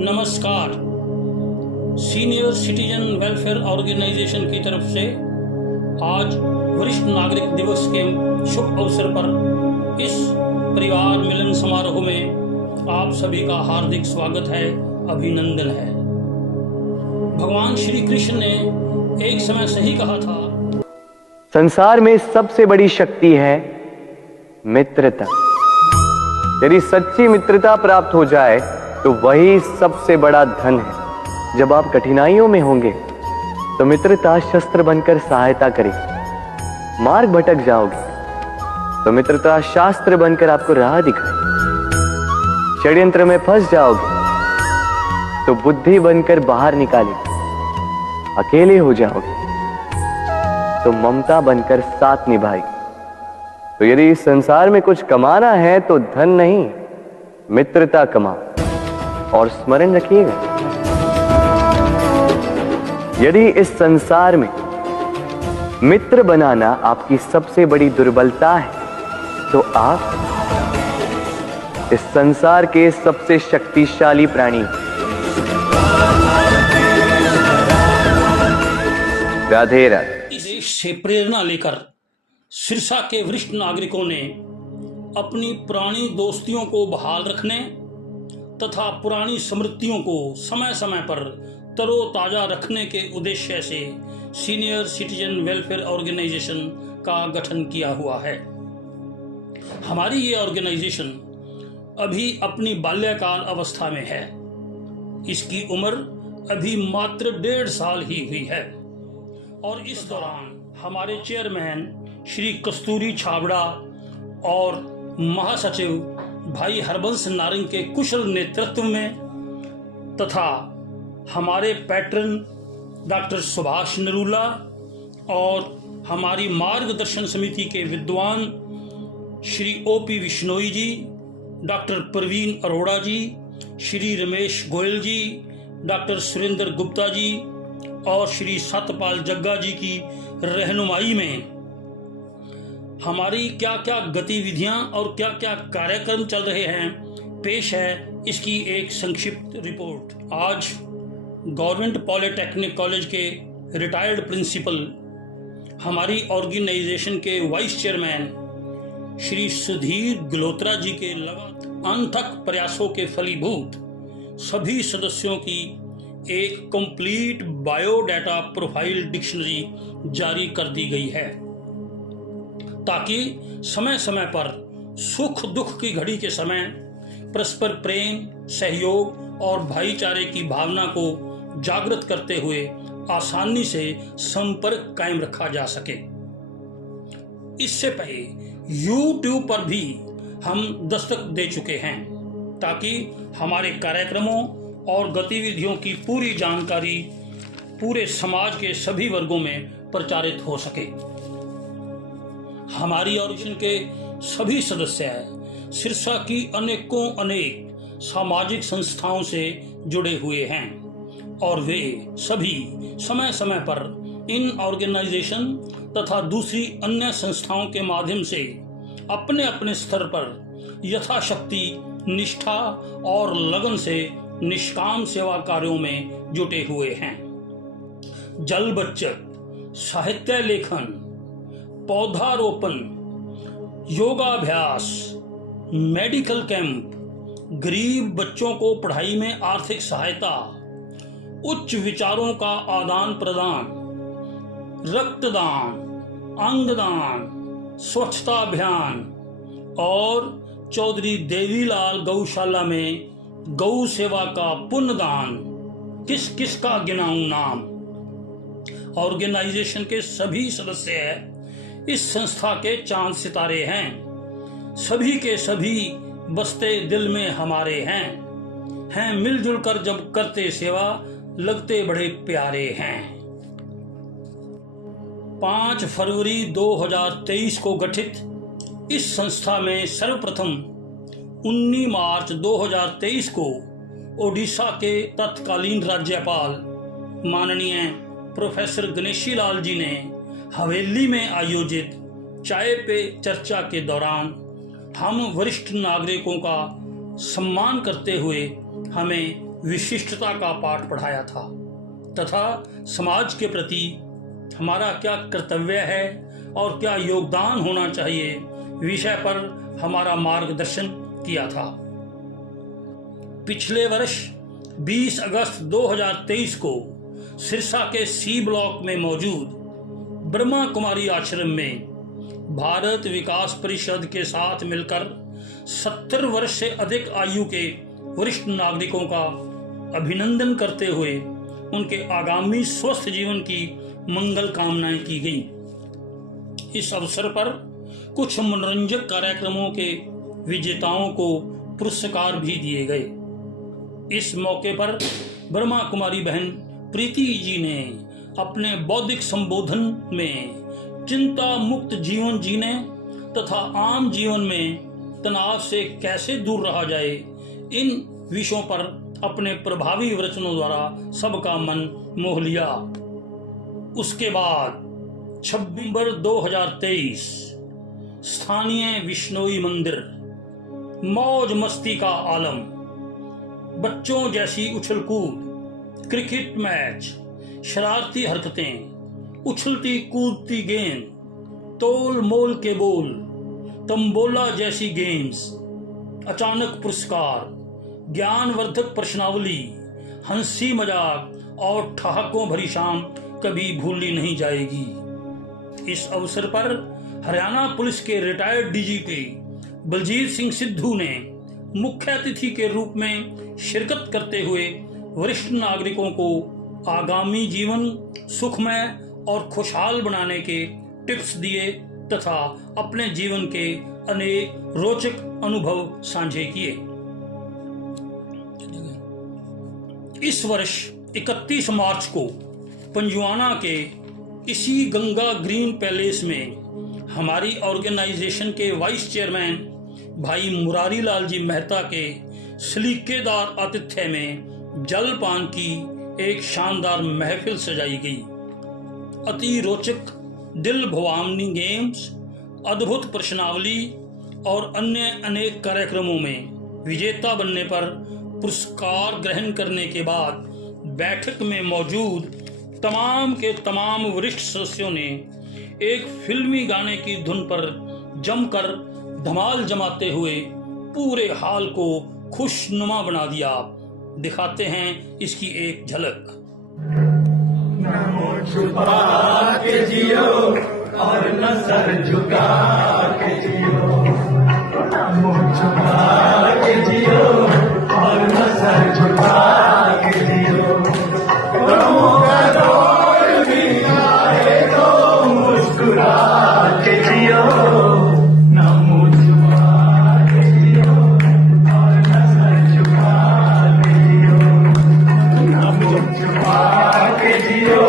नमस्कार। Senior citizen welfare organisation की तरफ से आज वरिष्ठ नागरिक दिवस के शुभ अवसर पर इस परिवार मिलन समारोह में आप सभी का हार्दिक स्वागत है, अभिनंदन है। भगवान श्री कृष्ण ने एक समय सही कहा था, संसार में सबसे बड़ी शक्ति है मित्रता। यदि सच्ची मित्रता प्राप्त हो जाए तो वही सबसे बड़ा धन है। जब आप कठिनाइयों में होंगे तो मित्रता शस्त्र बनकर सहायता करेगी। मार्ग भटक जाओगे तो मित्रता शास्त्र बनकर आपको राह दिखाएगी। षड्यंत्र में फंस जाओगे तो बुद्धि बनकर बाहर निकालेगी। अकेले हो जाओगे तो ममता बनकर साथ निभाएगी। तो यदि इस संसार में कुछ कमाना है तो धन नहीं, मित्रता कमाओ। और स्मरण रखिएगा, यदि इस संसार में मित्र बनाना आपकी सबसे बड़ी दुर्बलता है तो आप इस संसार के सबसे शक्तिशाली प्राणी। राधे राधे। इस देश से प्रेरणा लेकर सिरसा के वरिष्ठ नागरिकों ने अपनी पुरानी दोस्तियों को बहाल रखने तथा पुरानी स्मृतियों को समय समय पर तरोताजा रखने के उद्देश्य से सीनियर सिटीजन वेलफेयर ऑर्गेनाइजेशन का गठन किया हुआ है। हमारी ये ऑर्गेनाइजेशन अभी अपनी बाल्यकाल अवस्था में है। इसकी उम्र अभी मात्र 1.5 साल ही हुई है और इस दौरान हमारे चेयरमैन श्री कस्तूरी छाबड़ा और महासचिव भाई हरबंस नारंग के कुशल नेतृत्व में तथा हमारे पैट्रन डॉक्टर सुभाष नरूला और हमारी मार्गदर्शन समिति के विद्वान श्री ओपी विश्नोई जी, डॉक्टर प्रवीण अरोड़ा जी, श्री रमेश गोयल जी, डॉक्टर सुरेंद्र गुप्ता जी और श्री सतपाल जग्गा जी की रहनुमाई में हमारी क्या क्या गतिविधियां और क्या क्या कार्यक्रम चल रहे हैं, पेश है इसकी एक संक्षिप्त रिपोर्ट। आज गवर्नमेंट पॉलिटेक्निक कॉलेज के रिटायर्ड प्रिंसिपल, हमारी ऑर्गेनाइजेशन के वाइस चेयरमैन श्री सुधीर गल्होत्रा जी के लगातार अनथक प्रयासों के फलीभूत सभी सदस्यों की एक कंप्लीट बायोडाटा प्रोफाइल डिक्शनरी जारी कर दी गई है, ताकि समय समय पर सुख दुख की घड़ी के समय परस्पर प्रेम, सहयोग और भाईचारे की भावना को जागृत करते हुए आसानी से संपर्क कायम रखा जा सके। इससे पहले YouTube पर भी हम दस्तक दे चुके हैं, ताकि हमारे कार्यक्रमों और गतिविधियों की पूरी जानकारी पूरे समाज के सभी वर्गों में प्रचारित हो सके। हमारी ऑर्गेनाइजेशन के सभी सदस्य सिरसा की अनेक सामाजिक संस्थाओं से जुड़े हुए हैं और वे सभी समय समय पर इन ऑर्गेनाइजेशन तथा दूसरी अन्य संस्थाओं के माध्यम से अपने अपने स्तर पर यथाशक्ति निष्ठा और लगन से निष्काम सेवा कार्यों में जुटे हुए हैं। जल बचत, साहित्य लेखन, पौधारोपण, योगाभ्यास, मेडिकल कैंप, गरीब बच्चों को पढ़ाई में आर्थिक सहायता, उच्च विचारों का आदान प्रदान, रक्तदान, अंगदान, स्वच्छता अभियान और चौधरी देवीलाल गौशाला में गौ सेवा का पुण्यदान, किस किस का गिनाऊं नाम। ऑर्गेनाइजेशन के सभी सदस्य इस संस्था के चांद सितारे हैं। सभी के सभी बसते दिल में हमारे हैं मिलजुल कर जब करते सेवा लगते बड़े प्यारे हैं। 5 फरवरी 2023 को गठित इस संस्था में सर्वप्रथम 19 मार्च 2023 को ओडिशा के तत्कालीन राज्यपाल माननीय प्रोफेसर गणेशी लाल जी ने हवेली में आयोजित चाय पे चर्चा के दौरान हम वरिष्ठ नागरिकों का सम्मान करते हुए हमें विशिष्टता का पाठ पढ़ाया था तथा समाज के प्रति हमारा क्या कर्तव्य है और क्या योगदान होना चाहिए विषय पर हमारा मार्गदर्शन किया था। पिछले वर्ष 20 अगस्त 2023 को सिरसा के सी ब्लॉक में मौजूद ब्रह्मा कुमारी आश्रम में भारत विकास परिषद के साथ मिलकर 70 वर्ष से अधिक आयु के वरिष्ठ नागरिकों का अभिनंदन करते हुए उनके आगामी स्वस्थ जीवन की मंगल कामनाएं की गई। इस अवसर पर कुछ मनोरंजक कार्यक्रमों के विजेताओं को पुरस्कार भी दिए गए। इस मौके पर ब्रह्मा कुमारी बहन प्रीति जी ने अपने बौद्धिक संबोधन में चिंता मुक्त जीवन जीने तथा आम जीवन में तनाव से कैसे दूर रहा जाए इन विषयों पर अपने प्रभावी वचनों द्वारा सबका मन मोह लिया। उसके बाद 26 नवंबर 2023 स्थानीय विश्नोई मंदिर, मौज मस्ती का आलम, बच्चों जैसी उछल कूद, क्रिकेट मैच, शरारती हरकतें, उछलती कूदती गेंद, तोल मोल के बोल, तंबोला जैसी गेम्स, अचानक पुरस्कार, ज्ञानवर्धक प्रश्नावली, हंसी मजाक और ठहाकों भरी शाम कभी भूली नहीं जाएगी। इस अवसर पर हरियाणा पुलिस के रिटायर्ड डीजीपी बलजीत सिंह सिद्धू ने मुख्य अतिथि के रूप में शिरकत करते हुए वरिष्ठ नागरिकों को आगामी जीवन सुखमय और खुशहाल बनाने के टिप्स दिए तथा अपने जीवन के अनेक रोचक अनुभव साझे किए। इस वर्ष 31 मार्च को पंजुआना के इसी गंगा ग्रीन पैलेस में हमारी ऑर्गेनाइजेशन के वाइस चेयरमैन भाई मुरारी लाल जी मेहता के सलीकेदार आतिथ्य में जलपान की एक शानदार महफिल सजाई गई। अति रोचक दिल भवानी गेम्स, अद्भुत प्रश्नावली और अन्य अनेक कार्यक्रमों में विजेता बनने पर पुरस्कार ग्रहण करने के बाद बैठक में मौजूद तमाम के तमाम वरिष्ठ सदस्यों ने एक फिल्मी गाने की धुन पर जमकर धमाल जमाते हुए पूरे हाल को खुशनुमा बना दिया। दिखाते हैं इसकी एक झलक। नमो छुपा के जियो और न सर झुका के जियो, नमो छुपा के जियो और न सर झुका के जियो। गमों का दौर भी आए तो मुस्कुरा के जियो, नमो छुपा के जियो और न सर झुका के जियो, नमो छुपा के जियो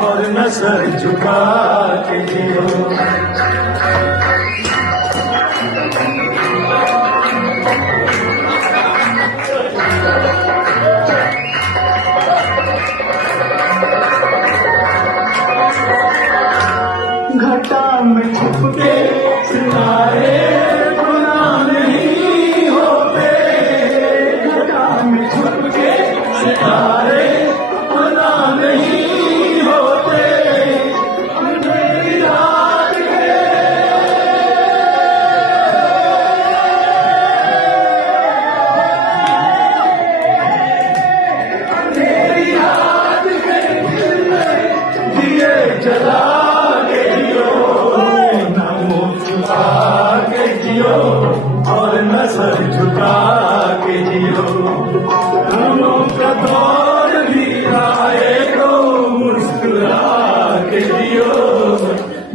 और न सर झुका के जियो। घटा में छुप के सितारे गुनाह नहीं होते, घटा में छुप के सितारे गुनाह नहीं होते। अंधेरी रात के अंधेरी रात के दिल में दिए जला और न सर झुका के जियो। गमों का दौर भी आए तो मुस्कुरा के जियो,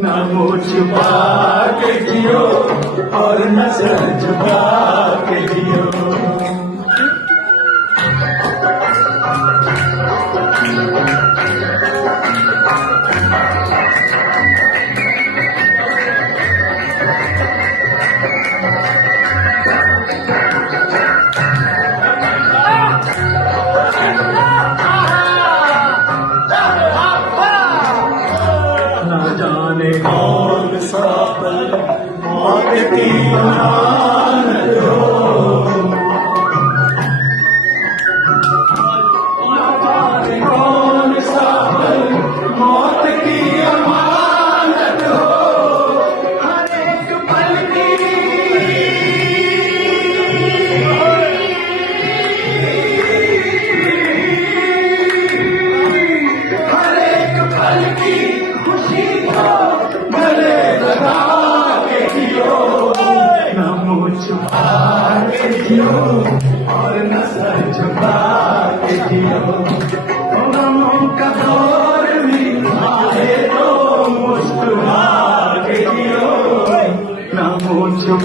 नमो छुपा के जियो और न सर झुका के जियो। जाने कौन सा पल मांगती आनंद हो,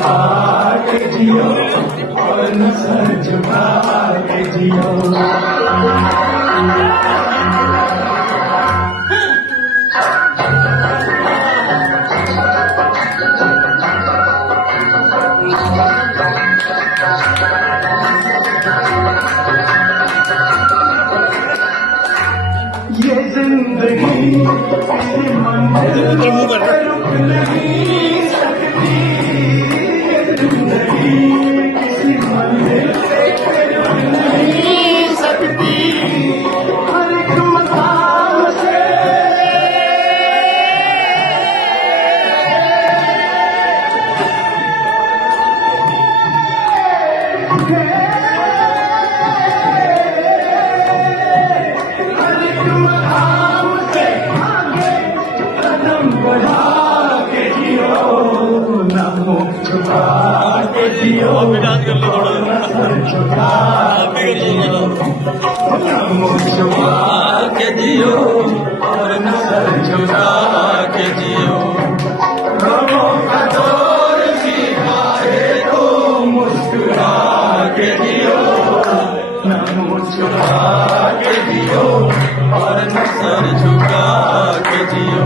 छुपा के जियो और न सर झुका के जियो। ये जिंदगी किसी मंजिल पे रुक नहीं सकती, ये जिंदगी किसी मंजिल पे रुक नहीं सकती। हर एक मकाम से छुपा के जियो और न सर झुका के जियो। छुपा के जियो और न सर झुका के जियो। गमों का दौर भी आए तो मुस्कुरा के जियो। नमो छुपा के जियो और न सर झुका के जियो।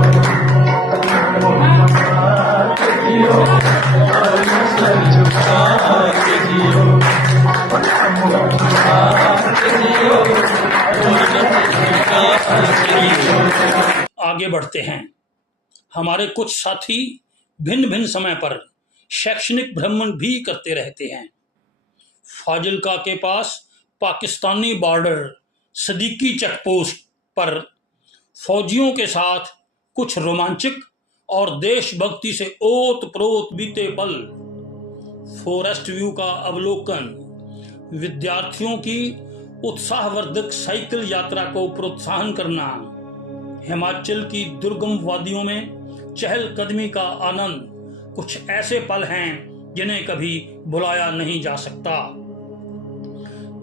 आगे बढ़ते हैं। हमारे कुछ साथी भिन्न भिन्न समय पर शैक्षणिक भ्रमण भी करते रहते हैं। फाजिल्का के पास पाकिस्तानी बॉर्डर सदीकी चेकपोस्ट पर फौजियों के साथ कुछ रोमांचक और देशभक्ति से ओत प्रोत बीते पल, फॉरेस्ट व्यू का अवलोकन, विद्यार्थियों की उत्साहवर्धक साइकिल यात्रा को प्रोत्साहन करना, हिमाचल की दुर्गम वादियों में चहलकदमी का आनंद कुछ ऐसे पल हैं जिन्हें कभी भुलाया नहीं जा सकता।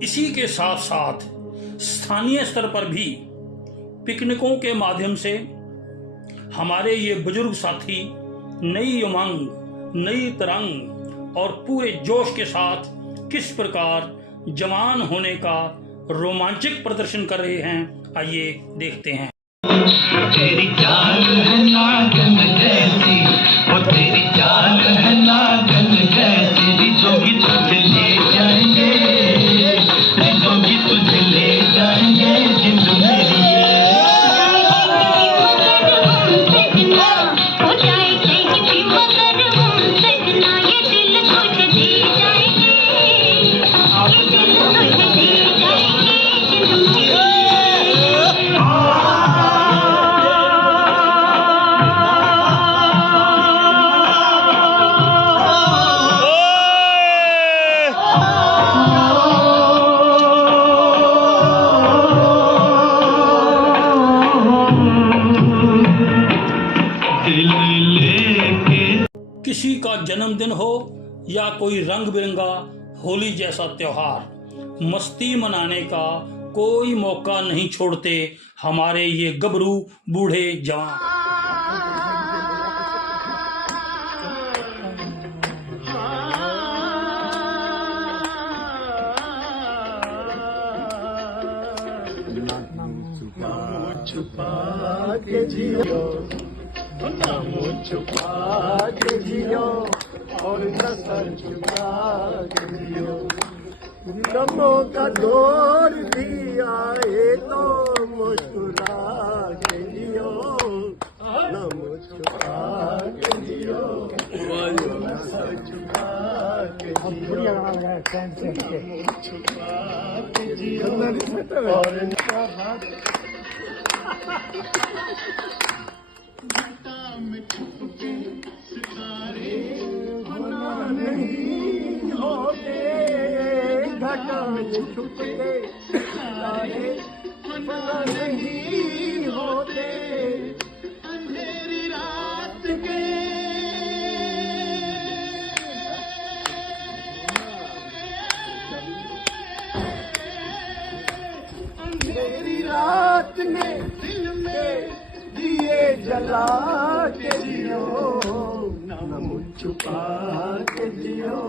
इसी के साथ साथ स्थानीय स्तर पर भी पिकनिकों के माध्यम से हमारे ये बुजुर्ग साथी नई उमंग, नई तरंग और पूरे जोश के साथ किस प्रकार जवान होने का रोमांचक प्रदर्शन कर रहे हैं, आइए देखते हैं। तेरी चाल है नागन जैसी, वो तेरी चाल है नागन जैसी, रिझोगी तुझे ले जाएंगे, रिझोगी तुझे ले जाएंगे जिंद मेरी। किसी का जन्मदिन हो या कोई रंग बिरंगा होली जैसा त्योहार, मस्ती मनाने का कोई मौका नहीं छोड़ते हमारे ये गबरू बूढ़े जवान। छुपा के जियो, नमो छुपा के जियो और न सर झुका के जियो। नमो का दौर भी आए तो मुस्कुरा के जियो। नमो छुपा के जियो और न सर झुका के जियो। नमो छुपा के जियो और न घटा में छुप के सितारे बना नहीं होते, घटा में छुप के सितारे बना नहीं होते। अंधेरी रात के अंधेरी रात में दिल में दिए जला के जियो। न मुँह छुपा के जियो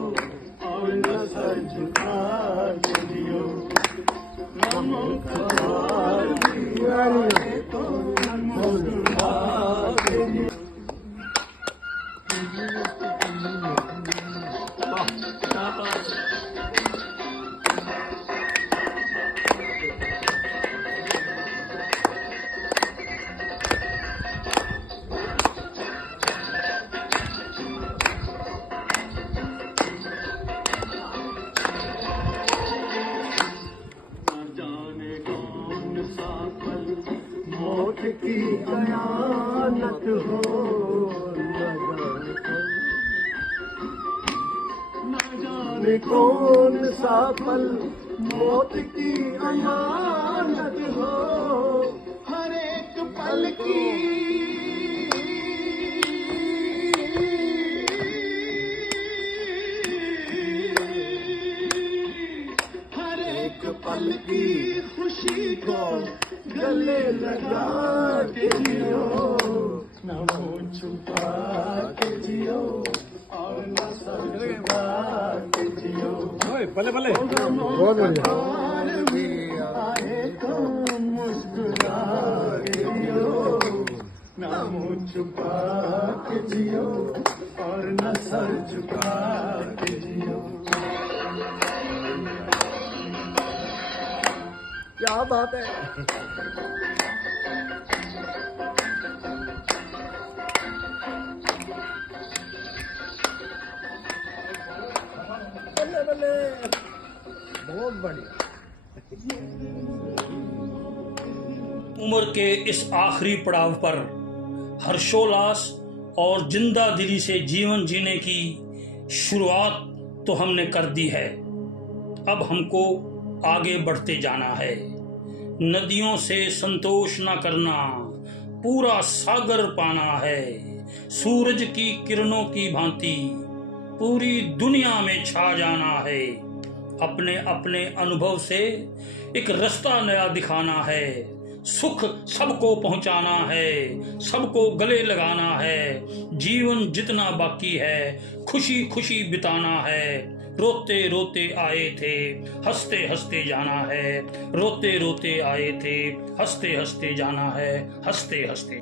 और न सर झुका के जियो, न मुस्कुराए तो न मुस्कुरा के जियो। मौत की अयानत हो न जाने कौन सा पल, मौत की अयानत हो हर एक पल की, हर एक पल की खुशी को गले लगा के जियो, न मुँह छुपा के जियो और न सर झुका के जियो। बल्ले बल्ले बहुत बढ़िया। भी आए तो मुस्कुरा के जियो, न मुँह छुपा के जियो और न सर झुका के जियो। क्या बात है। बल्ले बल्ले बहुत बढ़िया। उम्र के इस आखिरी पड़ाव पर हर्षोल्लास और जिंदा दिली से जीवन जीने की शुरुआत तो हमने कर दी है। अब हमको आगे बढ़ते जाना है। नदियों से संतोष न करना, पूरा सागर पाना है। सूरज की किरणों की भांति पूरी दुनिया में छा जाना है। अपने अपने अनुभव से एक रास्ता नया दिखाना है। सुख सबको पहुंचाना है, सबको गले लगाना है। जीवन जितना बाकी है खुशी खुशी बिताना है। रोते रोते आए थे, हंसते हंसते जाना है। रोते रोते आए थे, हंसते हंसते जाना है, हंसते हंसते।